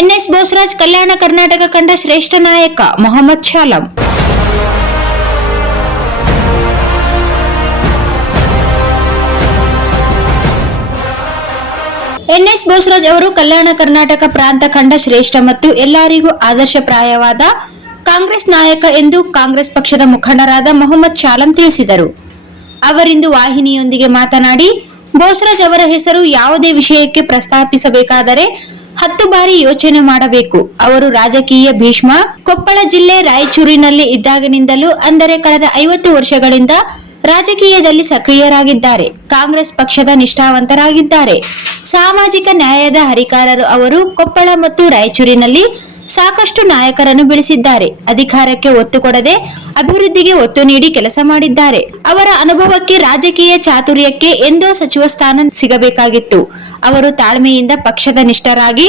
N S Bosaraj Kalyana Karnataka ಕಂಡ ಶ್ರೇಷ್ಠ ನಾಯಕ ಮೊಹಮ್ಮದ್ ಶಾಲಂ. ಎನ್ಎಸ್ ಬೋಸರಾಜ್ ಅವರು ಕಲ್ಯಾಣ ಕರ್ನಾಟಕ ಪ್ರಾಂತ ಕಂಡ ಶ್ರೇಷ್ಠ ಮತ್ತು ಎಲ್ಲರಿಗೂ ಆದರ್ಶಪ್ರಾಯವಾದ ಕಾಂಗ್ರೆಸ್ ನಾಯಕ ಎಂದು ಕಾಂಗ್ರೆಸ್ ಪಕ್ಷದ ಮುಖಂಡರಾದ ಮೊಹಮ್ಮದ್ ಶಾಲಂ ತಿಳಿಸಿದರು. ಅವರಿಂದು ವಾಹಿನಿಯೊಂದಿಗೆ ಮಾತನಾಡಿ, ಬೋಸರಾಜ್ ಅವರ ಹೆಸರು ಯಾವುದೇ ವಿಷಯಕ್ಕೆ ಪ್ರಸ್ತಾಪಿಸಬೇಕಾದರೆ 10 ಬಾರಿ ಯೋಚನೆ ಮಾಡಬೇಕು. ಅವರು ರಾಜಕೀಯ ಭೀಷ್ಮ. ಕೊಪ್ಪಳ ಜಿಲ್ಲೆ ರಾಯಚೂರಿನಲ್ಲಿ ಇದ್ದಾಗಿನಿಂದಲೂ ಅಂದರೆ ಕಳೆದ 50 ವರ್ಷಗಳಿಂದ ರಾಜಕೀಯದಲ್ಲಿ ಸಕ್ರಿಯರಾಗಿದ್ದಾರೆ. ಕಾಂಗ್ರೆಸ್ ಪಕ್ಷದ ನಿಷ್ಠಾವಂತರಾಗಿದ್ದಾರೆ. ಸಾಮಾಜಿಕ ನ್ಯಾಯದ ಹರಿಕಾರರು. ಅವರು ಕೊಪ್ಪಳ ಮತ್ತು ರಾಯಚೂರಿನಲ್ಲಿ ಸಾಕಷ್ಟು ನಾಯಕರನ್ನು ಬೆಳೆಸಿದ್ದಾರೆ. ಅಧಿಕಾರಕ್ಕೆ ಒತ್ತು ಕೊಡದೆ ಅಭಿವೃದ್ಧಿಗೆ ಒತ್ತು ನೀಡಿ ಕೆಲಸ ಮಾಡಿದ್ದಾರೆ. ಅವರ ಅನುಭವಕ್ಕೆ, ರಾಜಕೀಯ ಚಾತುರ್ಯಕ್ಕೆ ಎಂದೋ ಸಚಿವ ಸ್ಥಾನ ಸಿಗಬೇಕಾಗಿತ್ತು. ಅವರು ತಾಳ್ಮೆಯಿಂದ ಪಕ್ಷದ ನಿಷ್ಠರಾಗಿ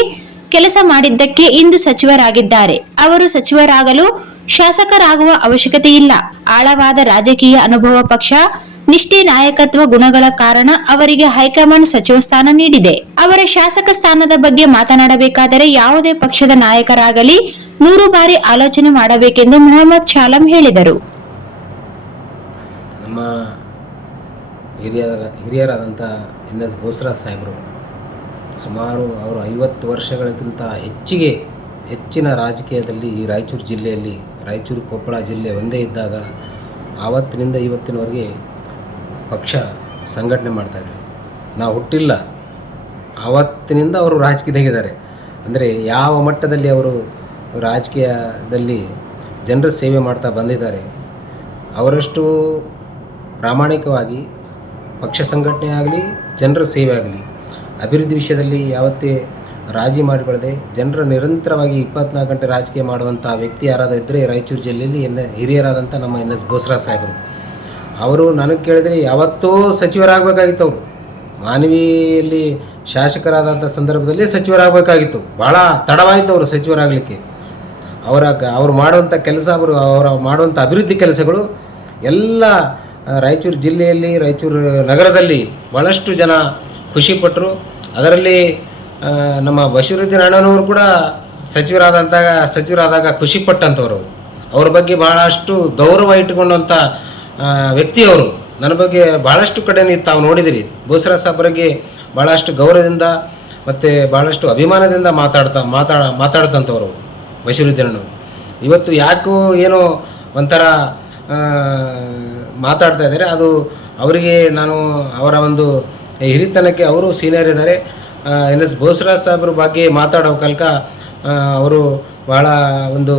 ಕೆಲಸ ಮಾಡಿದ್ದಕ್ಕೆ ಇಂದು ಸಚಿವರಾಗಿದ್ದಾರೆ. ಅವರು ಸಚಿವರಾಗಲು ಶಾಸಕರಾಗುವ ಅವಶ್ಯಕತೆ ಇಲ್ಲ. ಆಳವಾದ ರಾಜಕೀಯ ಅನುಭವ, ಪಕ್ಷ ನಿಷ್ಠೆ, ನಾಯಕತ್ವ ಗುಣಗಳ ಕಾರಣ ಅವರಿಗೆ ಹೈಕಮಾಂಡ್ ಸಚಿವ ಸ್ಥಾನ ನೀಡಿದೆ. ಅವರ ಶಾಸಕ ಸ್ಥಾನದ ಬಗ್ಗೆ ಮಾತನಾಡಬೇಕಾದರೆ ಯಾವುದೇ ಪಕ್ಷದ ನಾಯಕರಾಗಲಿ 100 ಬಾರಿ ಆಲೋಚನೆ ಮಾಡಬೇಕೆಂದು ಮೊಹಮ್ಮದ್ ಶಾಲಂ ಹೇಳಿದರು. ನಮ್ಮ ಹಿರಿಯರಾದಂಥ ಎನ್ಎಸ್ ಬೋಸರಾಜ್ ಸಾಹೇಬರು ಸುಮಾರು ಅವರು 50 ವರ್ಷಗಳಿಗಿಂತ ಹೆಚ್ಚಿನ ರಾಜಕೀಯದಲ್ಲಿ ಈ ರಾಯಚೂರು ಜಿಲ್ಲೆಯಲ್ಲಿ, ರಾಯಚೂರು ಕೊಪ್ಪಳ ಜಿಲ್ಲೆ ಒಂದೇ ಇದ್ದಾಗ ಆವತ್ತಿನಿಂದ ಇವತ್ತಿನವರೆಗೆ ಪಕ್ಷ ಸಂಘಟನೆ ಮಾಡ್ತಾಯಿದ್ದಾರೆ. ನಾವು ಹುಟ್ಟಿಲ್ಲ, ಆವತ್ತಿನಿಂದ ಅವರು ರಾಜಕೀಯದಾಗಿದ್ದಾರೆ. ಅಂದರೆ ಯಾವ ಮಟ್ಟದಲ್ಲಿ ಅವರು ರಾಜಕೀಯದಲ್ಲಿ ಜನರ ಸೇವೆ ಮಾಡ್ತಾ ಬಂದಿದ್ದಾರೆ. ಅವರಷ್ಟು ಪ್ರಾಮಾಣಿಕವಾಗಿ ಪಕ್ಷ ಸಂಘಟನೆ ಆಗಲಿ, ಜನರ ಸೇವೆ ಆಗಲಿ, ಅಭಿವೃದ್ಧಿ ವಿಷಯದಲ್ಲಿ ಯಾವತ್ತೇ ರಾಜಿ ಮಾಡಿಕೊಳ್ಳದೆ ಜನರ ನಿರಂತರವಾಗಿ 24 ಗಂಟೆ ರಾಜಕೀಯ ಮಾಡುವಂಥ ವ್ಯಕ್ತಿ ಯಾರಾದರೂ ಇದ್ದರೆ ರಾಯಚೂರು ಜಿಲ್ಲೆಯಲ್ಲಿ ಹಿರಿಯರಾದಂಥ ನಮ್ಮ ಎನ್ಎಸ್ ಬೋಸರಾಜ್ ಸಾಹೇಬರು. ಅವರು ನನಗೆ ಕೇಳಿದರೆ ಯಾವತ್ತೂ ಸಚಿವರಾಗಬೇಕಾಗಿತ್ತು. ಅವರು ಮಾನವಿಯಲ್ಲಿ ಶಾಸಕರಾದಂಥ ಸಂದರ್ಭದಲ್ಲಿ ಸಚಿವರಾಗಬೇಕಾಗಿತ್ತು. ಭಾಳ ತಡವಾಯಿತು ಅವರು ಸಚಿವರಾಗಲಿಕ್ಕೆ. ಅವರು ಮಾಡುವಂಥ ಕೆಲಸ, ಅವರ ಮಾಡುವಂಥ ಅಭಿವೃದ್ಧಿ ಕೆಲಸಗಳು ಎಲ್ಲ ರಾಯಚೂರು ಜಿಲ್ಲೆಯಲ್ಲಿ, ರಾಯಚೂರು ನಗರದಲ್ಲಿ ಭಾಳಷ್ಟು ಜನ ಖುಷಿಪಟ್ಟರು. ಅದರಲ್ಲಿ ನಮ್ಮ ಬಶೀರುದ್ದೀನ್ ಅಣ್ಣನವರು ಕೂಡ ಸಚಿವರಾದಾಗ ಖುಷಿಪಟ್ಟಂಥವ್ರು. ಅವ್ರ ಬಗ್ಗೆ ಭಾಳಷ್ಟು ಗೌರವ ಇಟ್ಟುಕೊಂಡಂಥ ವ್ಯಕ್ತಿ ಅವರು. ನನ್ನ ಬಗ್ಗೆ ಭಾಳಷ್ಟು ಕಡೆ ತಾವು ನೋಡಿದಿರಿ. ಬೋಸರಾಜ್ ಸಾಹೇಬ್ ಬಗ್ಗೆ ಭಾಳಷ್ಟು ಗೌರವದಿಂದ ಮತ್ತು ಭಾಳಷ್ಟು ಅಭಿಮಾನದಿಂದ ಮಾತಾಡ್ತಂಥವ್ರು ಬಶೀರುದ್ದೀನ್ ಅಣ್ಣವರು. ಇವತ್ತು ಯಾಕೋ ಏನೋ ಒಂಥರ ಮಾತಾಡ್ತಾ ಇದ್ದಾರೆ. ಅದು ಅವರಿಗೆ ನಾನು ಅವರ ಒಂದು ಹಿರಿತನಕ್ಕೆ ಅವರು ಸೀನಿಯರ್ ಇದ್ದಾರೆ. ಎನ್ಎಸ್ ಬೋಸರಾಜ್ ಸಾಹೇಬ್ರ ಬಗ್ಗೆ ಮಾತಾಡೋ ಕಲ್ಕ ಅವರು ಬಹಳ ಒಂದು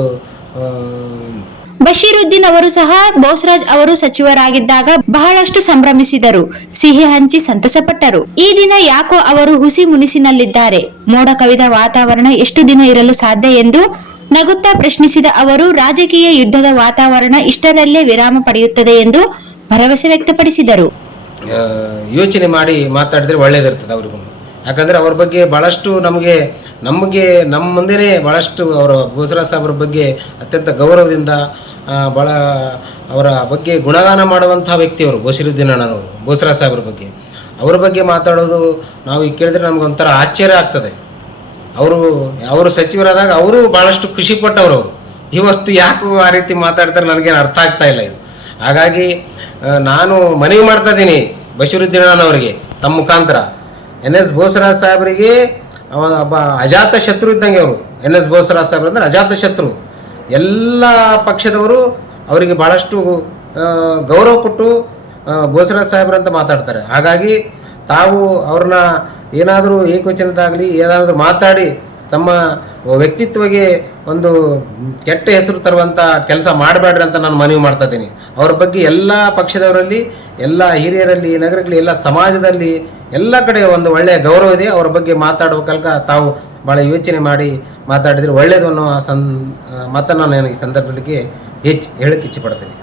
ಬಶೀರುದ್ದೀನ್ ಅವರು ಸಹ ಬೋಸರಾಜ್ ಅವರು ಸಚಿವರಾಗಿದ್ದಾಗ ಬಹಳಷ್ಟು ಸಂಭ್ರಮಿಸಿದರು, ಸಿಹಿ ಹಂಚಿ ಸಂತಸಪಟ್ಟರು. ಈ ದಿನ ಯಾಕೋ ಅವರು ಹುಸಿ ಮುನಿಸಿನಲ್ಲಿದ್ದಾರೆ. ಮೋಡ ಕವಿದ ವಾತಾವರಣ ಎಷ್ಟು ದಿನ ಇರಲು ಸಾಧ್ಯ ಎಂದು ನಗುತ್ತಾ ಪ್ರಶ್ನಿಸಿದ ಅವರು, ರಾಜಕೀಯ ಯುದ್ಧದ ವಾತಾವರಣ ಇಷ್ಟರಲ್ಲೇ ವಿರಾಮ ಪಡೆಯುತ್ತದೆ ಎಂದು ಭರವಸೆ ವ್ಯಕ್ತಪಡಿಸಿದರು. ಯೋಚನೆ ಮಾಡಿ ಮಾತಾಡಿದ್ರೆ ಒಳ್ಳೇದಿರ್ತದೆ ಅವ್ರಿಗೂ. ಯಾಕಂದರೆ ಅವ್ರ ಬಗ್ಗೆ ಭಾಳಷ್ಟು ನಮಗೆ ನಮ್ಮ ಮುಂದೆನೇ ಭಾಳಷ್ಟು ಅವರ ಬೋಸರಾಜ್ ಸಾಹೇಬ್ರ ಬಗ್ಗೆ ಅತ್ಯಂತ ಗೌರವದಿಂದ ಭಾಳ ಅವರ ಬಗ್ಗೆ ಗುಣಗಾನ ಮಾಡುವಂಥ ವ್ಯಕ್ತಿ ಅವರು ಬಶೀರುದ್ದೀನ್ ಅಣ್ಣನವರು. ಬೋಸರಾಜ್ ಸಾಹೇಬ್ರ ಅವ್ರ ಬಗ್ಗೆ ಮಾತಾಡೋದು ನಾವು ಈಗ ಕೇಳಿದ್ರೆ ನಮ್ಗೆ ಒಂಥರ ಆಶ್ಚರ್ಯ ಆಗ್ತದೆ. ಅವರು ಸಚಿವರಾದಾಗ ಅವರು ಭಾಳಷ್ಟು ಖುಷಿಪಟ್ಟವರು. ಇವತ್ತು ಯಾಕೆ ಆ ರೀತಿ ಮಾತಾಡ್ತಾರೆ ನನಗೇನು ಅರ್ಥ ಆಗ್ತಾ ಇಲ್ಲ ಇದು. ಹಾಗಾಗಿ ನಾನು ಮನವಿ ಮಾಡ್ತಾ ಇದ್ದೀನಿ ಬಶೀರುದ್ದೀನ್ ಅಣ್ಣನವರಿಗೆ ತಮ್ಮ ಮುಖಾಂತರ, ಎನ್ಎಸ್ ಬೋಸರಾಜ್ ಸಾಹೇಬರಿಗೆ ಒಬ್ಬ ಅಜಾತ ಶತ್ರು ಇದ್ದಂಗೆ ಅವರು. ಎನ್ಎಸ್ ಬೋಸರಾಜ್ ಸಾಹೇಬ್ರು ಅಂದರೆ ಅಜಾತ ಶತ್ರು. ಎಲ್ಲ ಪಕ್ಷದವರು ಅವರಿಗೆ ಭಾಳಷ್ಟು ಗೌರವ ಕೊಟ್ಟು ಬೋಸರಾಜ್ ಸಾಹೇಬ್ರಂತ ಮಾತಾಡ್ತಾರೆ. ಹಾಗಾಗಿ ತಾವು ಅವ್ರನ್ನ ಏನಾದರೂ ಏಕವಚನದಾಗಲಿ ಏನಾದರೂ ಮಾತಾಡಿ ತಮ್ಮ ವ್ಯಕ್ತಿತ್ವಗೆ ಒಂದು ಕೆಟ್ಟ ಹೆಸರು ತರುವಂಥ ಕೆಲಸ ಮಾಡಬೇಡ್ರಿ ಅಂತ ನಾನು ಮನವಿ ಮಾಡ್ತಾ ಇದ್ದೀನಿ. ಅವ್ರ ಬಗ್ಗೆ ಎಲ್ಲ ಪಕ್ಷದವರಲ್ಲಿ, ಎಲ್ಲ ಹಿರಿಯರಲ್ಲಿ, ನಗರಗಳಲ್ಲಿ, ಎಲ್ಲ ಸಮಾಜದಲ್ಲಿ ಎಲ್ಲ ಕಡೆ ಒಂದು ಒಳ್ಳೆಯ ಗೌರವ ಇದೆ. ಅವ್ರ ಬಗ್ಗೆ ಮಾತಾಡಬೇಕಲ್ಕ ತಾವು ಭಾಳ ಯೋಚನೆ ಮಾಡಿ ಮಾತಾಡಿದರೆ ಒಳ್ಳೆಯದು ಅನ್ನೋ ಮಾತನ್ನು ನಾನು ಈ ಸಂದರ್ಭದಲ್ಲಿ ಹೇಳಕ್ಕೆ ಇಚ್ಛೆ ಪಡ್ತೀನಿ.